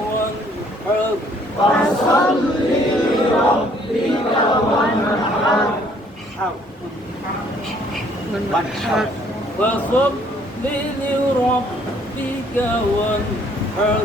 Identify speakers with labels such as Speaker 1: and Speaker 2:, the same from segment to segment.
Speaker 1: وانحر فصل لربك وانحر
Speaker 2: فصل لربك وانحر.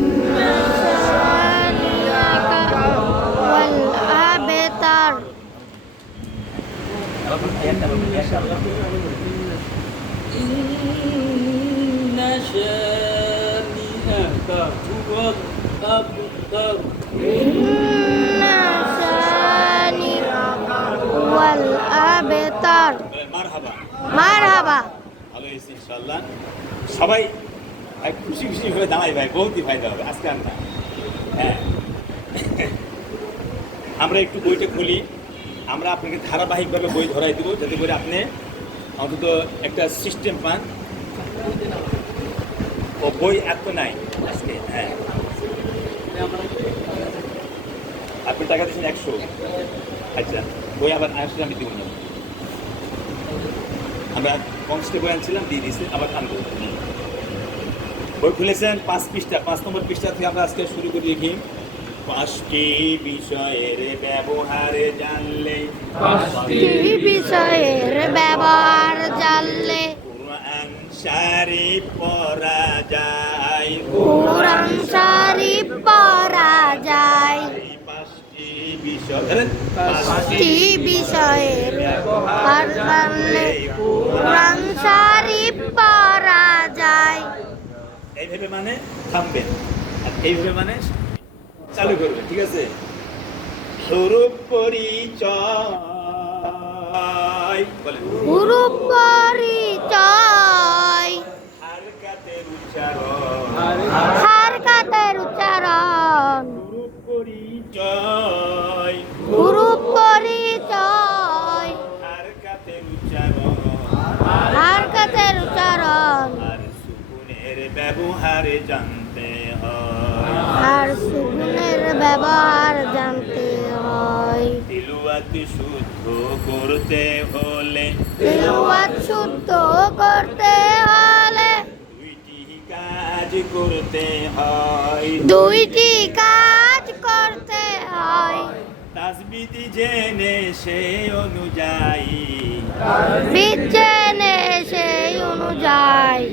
Speaker 1: إن شانئك هو الأبتر
Speaker 2: إن شانئك والأبتر
Speaker 3: মারহাবা
Speaker 2: مرحبا
Speaker 3: ভালো হয়েছে ইনশাল্লাহ সবাই ভাই খুশি খুশি হয়ে দাঁড়াই ভাই বহুতই ফায়দা হবে আজকে আর না হ্যাঁ আমরা একটু বইটা খুলি আমরা আপনাকে ধারাবাহিকভাবে বই ধরাই দেবো, যাতে করে আপনি অন্তত একটা সিস্টেম পান। ও বই এত নাই আজকে হ্যাঁ। আপনি টাকা দিচ্ছেন একশো। আচ্ছা বই আবার আসলে আমি দিব না। আমরা পঞ্চাশটা বই আনছিলাম, দিয়ে দিয়েছি, আবার আনব। বই খুলেছেন, পাঁচ পৃষ্ঠা, পাঁচ নম্বর পৃষ্ঠা থেকে আমরা আজকে শুরু করে দেখি। পাঁচটি বিষয়ের ব্যবহারে জানলে।
Speaker 2: এই বিষয়ের ব্যবহার জানলে।
Speaker 3: কোরআন শরীফ পড়া যায়।
Speaker 2: কোরআন শরীফ পড়া যায়।
Speaker 3: পাঁচটি বিষয় ধরেন,
Speaker 2: পাঁচটি বিষয়ের ব্যবহার জানলে কোরআন শরীফ পড়া যায়।
Speaker 3: এইভাবে মানে থামবেন আর এইভাবে মানে চালু করবেন ঠিক আছে? স্বরূপ পরিচয়। বলেন।
Speaker 2: গুরু পরিচয়।
Speaker 3: হারকাতের উচ্চারণ।
Speaker 2: হারকাতের উচ্চারণ।
Speaker 3: স্বরূপ পরিচয়।
Speaker 2: গুরু পরিচয়।
Speaker 3: হারকাতের উচ্চারণ।
Speaker 2: হারকাতের উচ্চারণ।
Speaker 3: আর সুকুনের ব্যবহারে হয়
Speaker 2: আর সুগুনের ব্যবহার জানতে হয়।
Speaker 3: তিলুয়াতি শুদ্ধ করতে হলে
Speaker 2: তেলাওয়াত শুদ্ধ করতে হলে
Speaker 3: দুইটি কাজ করতে হয়।
Speaker 2: দুইটি কাজ করতে হয়।
Speaker 3: তাসবিদি জেনে সে অনুযায়ী
Speaker 2: বিজ্ঞানে সেই অনুযায়ী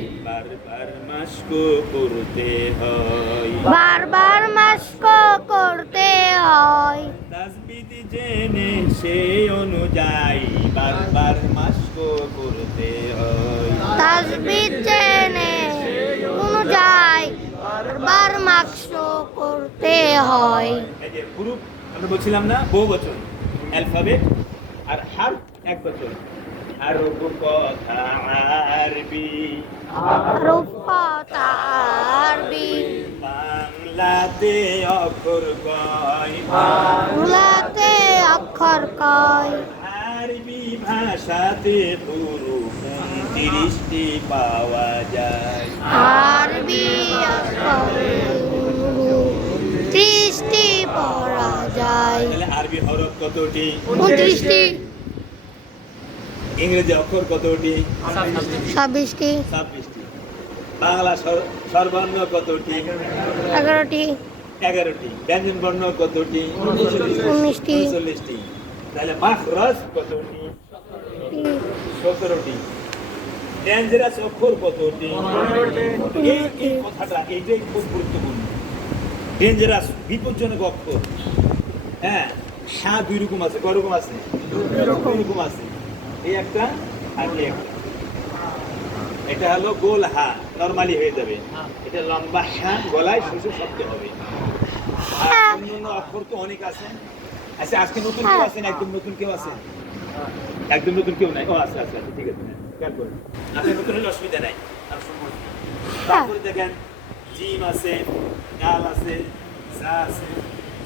Speaker 3: মাস্ক করতে হয়।
Speaker 2: বারবার মাস্ক করতে হয়।
Speaker 3: তাসবিদি জেনে সে অনুযায়ী বারবার মাস্ক করতে হয়।
Speaker 2: তাসবিদ জেনে অনুযায়ী বারবার মাস্ক করতে হয়।
Speaker 3: এই যে গ্রুপ আমরা বলছিলাম না বহু বচন। অ্যালফাবেট আর হার এক বচন। আর কথা আরবি।
Speaker 2: রূপত আরবি।
Speaker 3: বাংলাতে অক্ষর কয়।
Speaker 2: বাংলাতে অক্ষর কয়।
Speaker 3: আরবি ভাষাতে পুরো তিরিশটি পাওয়া যায়।
Speaker 2: আরবি অক্ষরে ত্রিশটি পড়া যায়।
Speaker 3: আরবি হরফ কতটি?
Speaker 2: উনত্রিশটি।
Speaker 3: ইংরেজি অক্ষর কতটি?
Speaker 2: ছাব্বিশটি।
Speaker 3: ছাব্বিশটি। বাংলা স্বরবর্ণ কতটি?
Speaker 2: এগারোটি।
Speaker 3: এগারোটি। ব্যঞ্জন বর্ণ কতটি?
Speaker 2: উনিশটি
Speaker 3: উনচল্লিশটি। তাহলে মাখরজ কতটি? সতেরোটি। ডেঞ্জারাস অক্ষর কতটি? এই এই কথাটা এইটাই খুব গুরুত্বপূর্ণ। ডেঞ্জারাস বিপজ্জনক অক্ষর। হ্যাঁ সা দুই রকম আছে। কয় রকম আছে? দুই রকম আছে। এই একটা আর এই একটা। এটা হলো গোল হা নরমালি হয়ে যাবে। এটা লম্বা হা গলায় শেষে শব্দ হবে। আর অন্যান্য অক্ষর তো অনেক আছে। আচ্ছা আজকে নতুন কেউ আছেন একদম নতুন কেউ আছে? একদম নতুন কেউ নাই? ও আচ্ছা আচ্ছা আচ্ছা, ঠিক আছে। হ্যাঁ, খেয়াল করুন। আপনি নতুন হলে অসুবিধা নাই। আর তারপরে দেখেন জিম আছে ডাল আছে জা আছে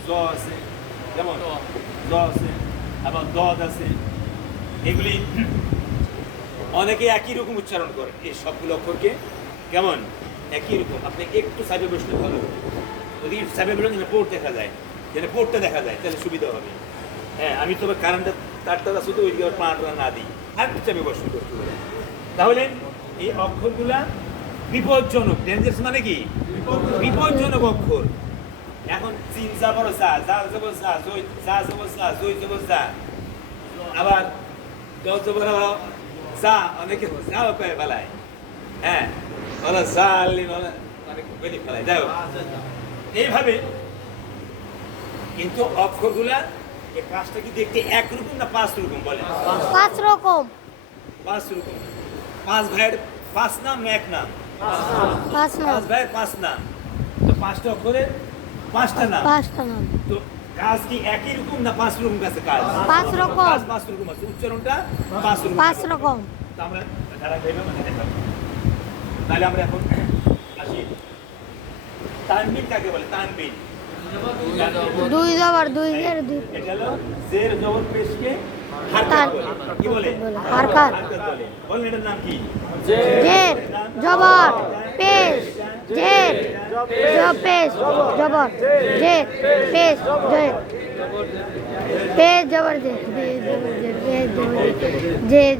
Speaker 3: জ আছে যেমন? জ আছে আবার দদ আছে। এগুলি অনেকে একই রকম উচ্চারণ করে, এই সবগুলো অক্ষরকে। কেমন? একই রকম। আপনি একটু সাইবে বসলে ভালো। যদি সাইডে বসলে যেন পোর্ট দেখা যায়। যেন পোর্টটা দেখা যায়, তাহলে সুবিধা হবে। হ্যাঁ আমি তবে কারেন্টটা তারটা তো ওই পাঁচটা না দিই। আর একটু চাপে বসলে করতে পারে তাহলে এই অক্ষরগুলা বিপজ্জনক ডেঞ্জারাস মানে কি? বিপজ্জনক অক্ষর। এখন চিন যাবর যা যা যাবর যা জয় যা যাবর যা জয় যাবর যা আবার অনেকে ফেলায়। হ্যাঁ ওরা যা আনলি অনেক বেরিয়ে ফেলায়। যাই এইভাবে কিন্তু অক্ষরগুলা এই পাঁচটা কি দেখতে একরকম না পাঁচ রকম বলে?
Speaker 2: পাঁচ রকম।
Speaker 3: পাঁচ রকম। পাঁচ ভাইয়ের পাঁচ নাম এক নাম?
Speaker 2: পাঁচ নাম।
Speaker 3: পাঁচ ভাইয়ের পাঁচ নাম। তো পাঁচটা অক্ষরের পাঁচটা নাম।
Speaker 2: পাঁচটা নাম।
Speaker 3: তো কাজ কি একই রকম না পাঁচ রকম কাছে কাজ?
Speaker 2: পাঁচ রকম।
Speaker 3: কাজ পাঁচ রকম আছে। উচ্চারণটা পাঁচ রকম।
Speaker 2: পাঁচ রকম।
Speaker 3: আমরা মানে তাহলে এখন আসি। তানবিন কাকে বলে? তানবিন।
Speaker 2: দুই জবর দুই জের দুই
Speaker 3: এটা হলো জের জবর পেশকে কি
Speaker 2: জের জবর। পেশ। জের পেশ। জবর। জের পেশ। জের পেশ জবর জের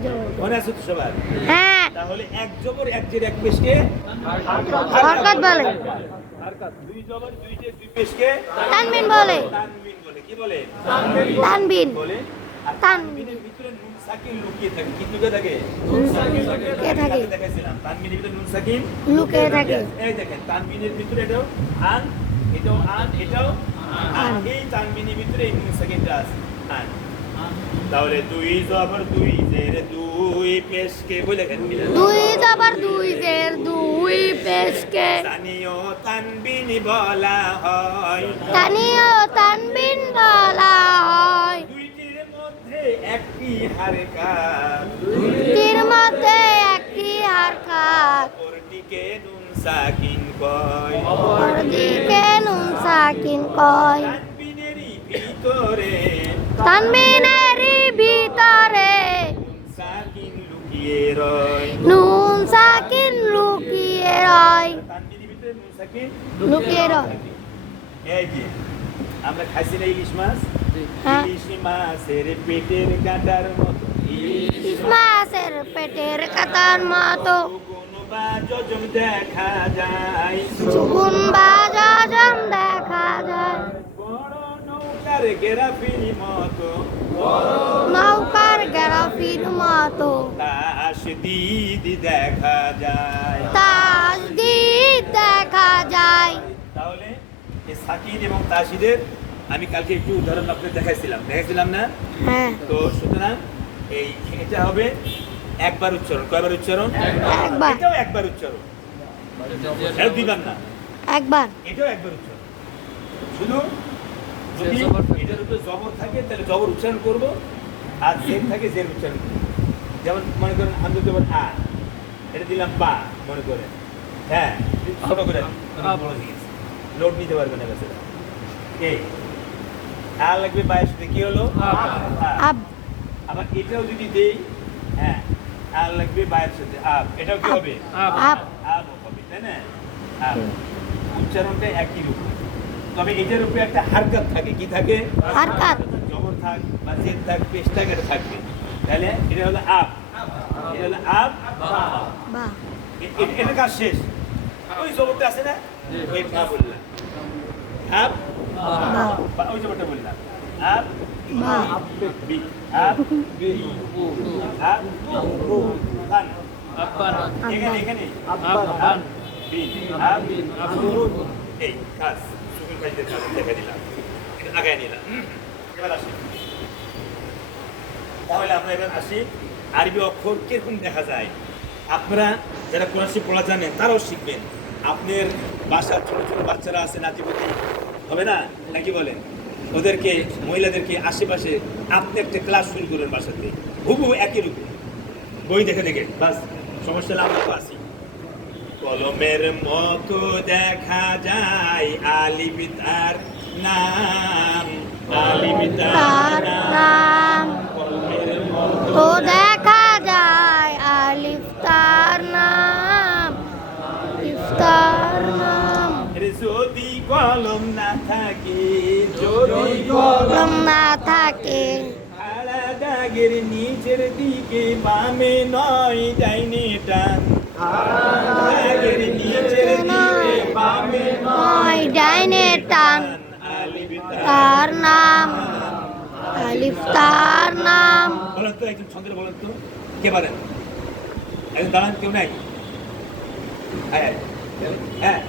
Speaker 2: হ্যাঁ।
Speaker 3: তাহলে এক জবর এক জের এক পেশকে
Speaker 2: হরকত বলে।
Speaker 3: দুই জবর দুই জের দুই পেশকে
Speaker 2: তানবিন বলে।
Speaker 3: তানবিন বলে। কি বলে?
Speaker 2: তানবিন।
Speaker 3: বলে আর
Speaker 2: তান-
Speaker 3: তানবিনের ভিতরে নুন সাকিন লুকিয়ে থাকে। কি লুকিয়ে থাকে?
Speaker 2: কে থাকে।
Speaker 3: দেখাইছিলাম। তানবিনের ভিতরে নুন সাকিন
Speaker 2: লুকিয়ে থাকে।
Speaker 3: এই দেখেন তানবিনের ভিতরে এটাও আন এটাও আন এটাও আন। এই তানবিনের ভিতরে এই নুন সাকিনটা আছে। আন। তাহলে দুই জবর দুই জের দুই পেশকে বলে দেখেন
Speaker 2: দুই জবর দুই জের দুই পেশকে।
Speaker 3: তানবিনি বলা হয়।
Speaker 2: তানিও তানবিন বলা হয়। তীর মধ্যে একটি হারকাত
Speaker 3: অপরটিকে নুন সাকিন কয়।
Speaker 2: নুন সাকিন কয়।
Speaker 3: তানবিনেরই ভিতরে।
Speaker 2: তানবিনেরই ভিতরে
Speaker 3: সাকিন লুকিয়ে রয়।
Speaker 2: নুন সাকিন লুকিয়ে রয়।
Speaker 3: তানবিনের ভিতরে নুন সাকিন
Speaker 2: লুকিয়ে রয়।
Speaker 3: এই যে আমরা খাইছি না ইলিশ মাছ। ইলিশ মাছের পেটের কাটার মতো।
Speaker 2: মাছের পেটের কাতার মতো।
Speaker 3: কোন বা যজম দেখা যায়।
Speaker 2: সুগুন বাজাজম দেখা যায়।
Speaker 3: বড় নৌকার গেরাফির মতো।
Speaker 2: নৌকার গেরাফির মতো।
Speaker 3: তাস দিদ দেখা যায়।
Speaker 2: তাস দ্বীপ দেখা যায়।
Speaker 3: তাহলে সাকির এবং তাসিদের আমি কালকে একটু উদাহরণ আপনাকে দেখাইছিলাম দেখাইছিলাম না
Speaker 2: হ্যাঁ
Speaker 3: তো সুতরাং এই এটা হবে একবার উচ্চারণ কয়বার উচ্চারণ
Speaker 2: একবার।
Speaker 3: এটাও একবার উচ্চারণ এটা দুইবার না
Speaker 2: একবার
Speaker 3: এটাও একবার উচ্চারণ শুধু যদি এটার উপরে জবর থাকে তাহলে জবর উচ্চারণ করব আর জের থাকে জের উচ্চারণ করব যেমন মনে করেন আমি যদি বলি আ এটা দিলাম বা মনে করেন হ্যাঁ ছোট করে লোড নিতে পারবে না কাছে এই আ লাগবে বাইশ কি হলো?
Speaker 2: আব।
Speaker 3: আবার এটাও যদি দেই হ্যাঁ আর লাগবে বাইরের সাথে আপ এটাও কি হবে?
Speaker 2: আব।
Speaker 3: আপ হবে তাই না? আপ উচ্চারণটা একই রকম তবে এটার উপরে একটা হারকাত থাকে কি থাকে?
Speaker 2: হারকাত।
Speaker 3: জবর থাক বা জেদ থাক পেশ থাক এটা থাকবে। তাহলে এটা হলো আপ এটা হলো আপ
Speaker 2: বা।
Speaker 3: এটা কাজ শেষ। ওই জবরটা আছে না? ওই বা বললাম আপ তাহলে আমরা এবার আসি আরবি অক্ষর কীরকম দেখা যায় আপনারা যারা কোরআশি পড়া জানেন তারাও শিখবেন আপনার বাসার ছোট ছোট বাচ্চারা আছে নাতিপতি হবে না? নাকি বলেন? ওদেরকে মহিলাদেরকে আশেপাশে আপনি একটা ক্লাস শুরু করবেন বাসাতে হুবু একই রূপে। বই দেখে দেখে বাস সমস্যা আমরা তো আসি কলমের মতো দেখা যায় আলিবিতার নাম। আলিবিতার
Speaker 2: তার নাম।
Speaker 3: কলমের মতো
Speaker 2: দেখা যায় আলিফ তার নাম। ইফতার নাম।
Speaker 3: যদি কলম
Speaker 2: কলম থাকে।
Speaker 3: দাগের নিচের দিকে বামে নয় ডাইনে টান। দাগের নিচের দিকে বামে
Speaker 2: নয় ডাইনে টান। তার নাম আলিফ তার নাম
Speaker 3: বলেন তো একজন ছন্দের বলেন তো। কে পারেন একজন দাঁড়ান কেউ নাই? হ্যাঁ হ্যাঁ।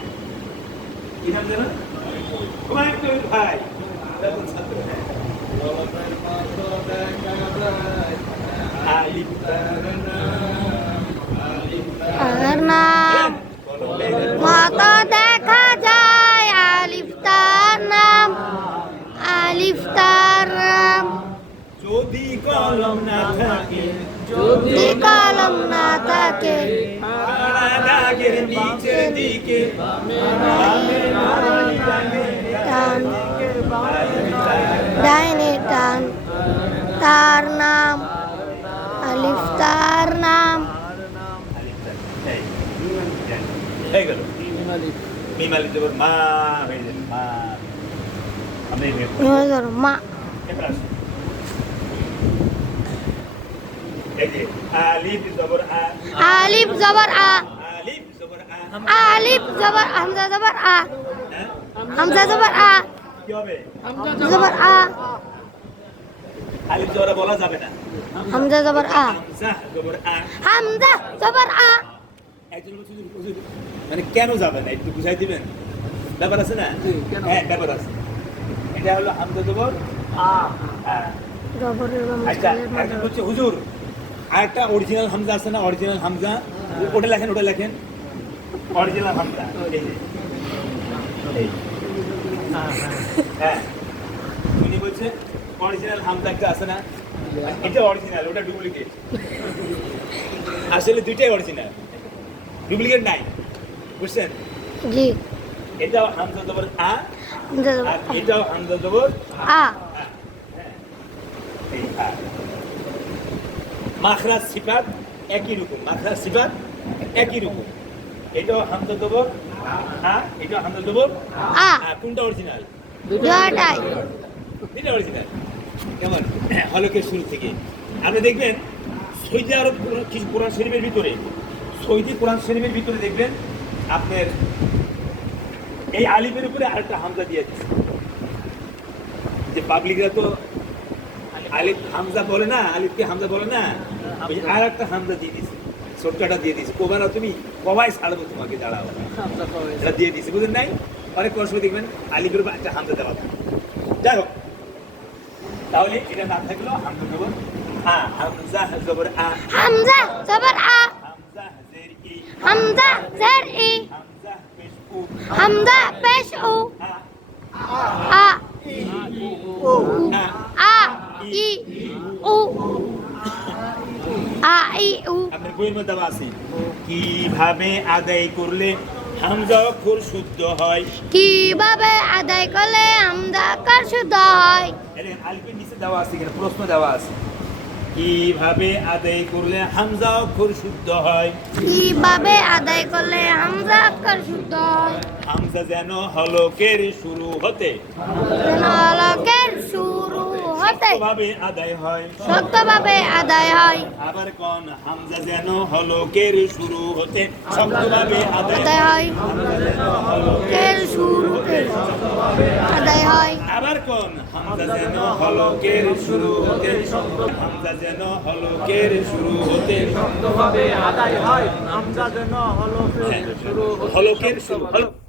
Speaker 3: কি নাম জানো ভাই। তার
Speaker 2: নাম মতো দেখা যায় আলিফ তার নাম আলিফ তার নাম।
Speaker 3: যদি কলম না থাকে
Speaker 2: যদি কলম না থাকে
Speaker 3: খাড়া দিকে বামে নয় ডানে
Speaker 2: টান ডাইনে টান তার নাম আলিফ তার নাম
Speaker 3: হয়ে গেল মিমালি দেবর মা হয়ে যাবে মা।
Speaker 2: নজর মা।
Speaker 3: আলিফ জবর আ।
Speaker 2: আলিফ জবর আ।
Speaker 3: আলিফ জবর আ।
Speaker 2: আলিফ জবর হামজা জবর আ।
Speaker 3: হ্যাঁ?
Speaker 2: হামজা জবর আ।
Speaker 3: কি হবে?
Speaker 2: জবর আ।
Speaker 3: আলিফ জবর বলা যাবে না।
Speaker 2: হামজা জবর আ।
Speaker 3: হামজা জবর আ।
Speaker 2: হামজা জবর আ।
Speaker 3: একজন বলছে হুজুর, মানে কেন যাবে না? একটু বুঝাই দিবেন? ব্যাপার আছে না? হ্যাঁ ব্যাপার আছে। এটা হলো হামজা জবর আ। হ্যাঁ। আচ্ছা একজন বলছে হুজুর আরেকটা অরিজিনাল হামজা আছে না? অরিজিনাল হামজা? ওটা লেখেন ওটা লেখেন। অরিজিনাল হামজা এই যে। হ্যাঁ উনি বলছে অরিজিনাল হামজা একটা আছে না? এটা অরিজিনাল ওটা ডুপ্লিকেট আসলে দুইটাই অরিজিনাল ডুপ্লিকেট নাই বুঝছেন?
Speaker 2: জি।
Speaker 3: এটাও হামজা জবর আ? আর এটাও হামজা জবর
Speaker 2: আ।
Speaker 3: মাখরাজ সিফাত একই রকম মাখরাজ সিফাত একই রকম। এটাও হামজা জবর আ এটাও হামজা জবর
Speaker 2: আ।
Speaker 3: কোনটা অরিজিনাল
Speaker 2: দুটাই
Speaker 3: অরিজিনাল কেমন হলকের শুরু থেকে। আপনি দেখবেন সৌদি আরব কোরআন শরীফের ভিতরে সৌদি কোরআন শরীফের ভিতরে দেখবেন আপনার এই আলিফের উপরে আরেকটা হামজা দিয়ে দিচ্ছে যে পাবলিকরা তো আলিফ হামজা বলে না আলিফকে হামজা বলে না ওই আর একটা হামজা দিয়ে দিছে ছোট্টটা দিয়ে দিছে। কোবারা তুমি কবাই ছাড়বো তোমাকে দাঁড়াও। এটা দিয়ে দিছে বুঝলেন নাই? অনেক কষ্ট দেখবেন আলিফের উপর একটা হামজা দেওয়া থাকে। যাই হোক তাহলে এটা না থাকলেও হামজা জবর আ হামজা জবর আ।
Speaker 2: হামজা জবর আ।
Speaker 3: জের ই
Speaker 2: হামজা
Speaker 3: পেশ উ
Speaker 2: হামজা পেশ উ
Speaker 3: আ
Speaker 2: ই উ আ ই উ
Speaker 3: আপনার বইয়ের মধ্যে আছে কীভাবে আদায় করলে হামজা অক্ষর শুদ্ধ হয়?
Speaker 2: কীভাবে আদায় করলে হামজা কার শুদ্ধ হয়?
Speaker 3: এর আলিফের নিচে দেওয়া আছে এখানে প্রশ্ন দেওয়া আছে। কীভাবে আদায় করলে হামজা অক্ষর শুদ্ধ হয়?
Speaker 2: কীভাবে আদায় করলে হামজা কার শুদ্ধ হয়?
Speaker 3: হামজা যেন হলকের শুরু হতে।
Speaker 2: যেন আলোকের শুরু হতে।
Speaker 3: ভাবে আদায় হয়।
Speaker 2: শক্তভাবে আদায় হয়।
Speaker 3: আবার কোন হামজা যেন হলকের শুরু হতে। শক্তভাবে আদায়
Speaker 2: হয়। কের শুরুতে আদায় হয়।
Speaker 3: কোন হামজা যেন হলকের শুরু হতে হামজা যেন হলকের শুরু হতে
Speaker 1: শক্তভাবে আদায় হয় হামজা যেন হলো শুরু
Speaker 3: হলকের শুরু হলক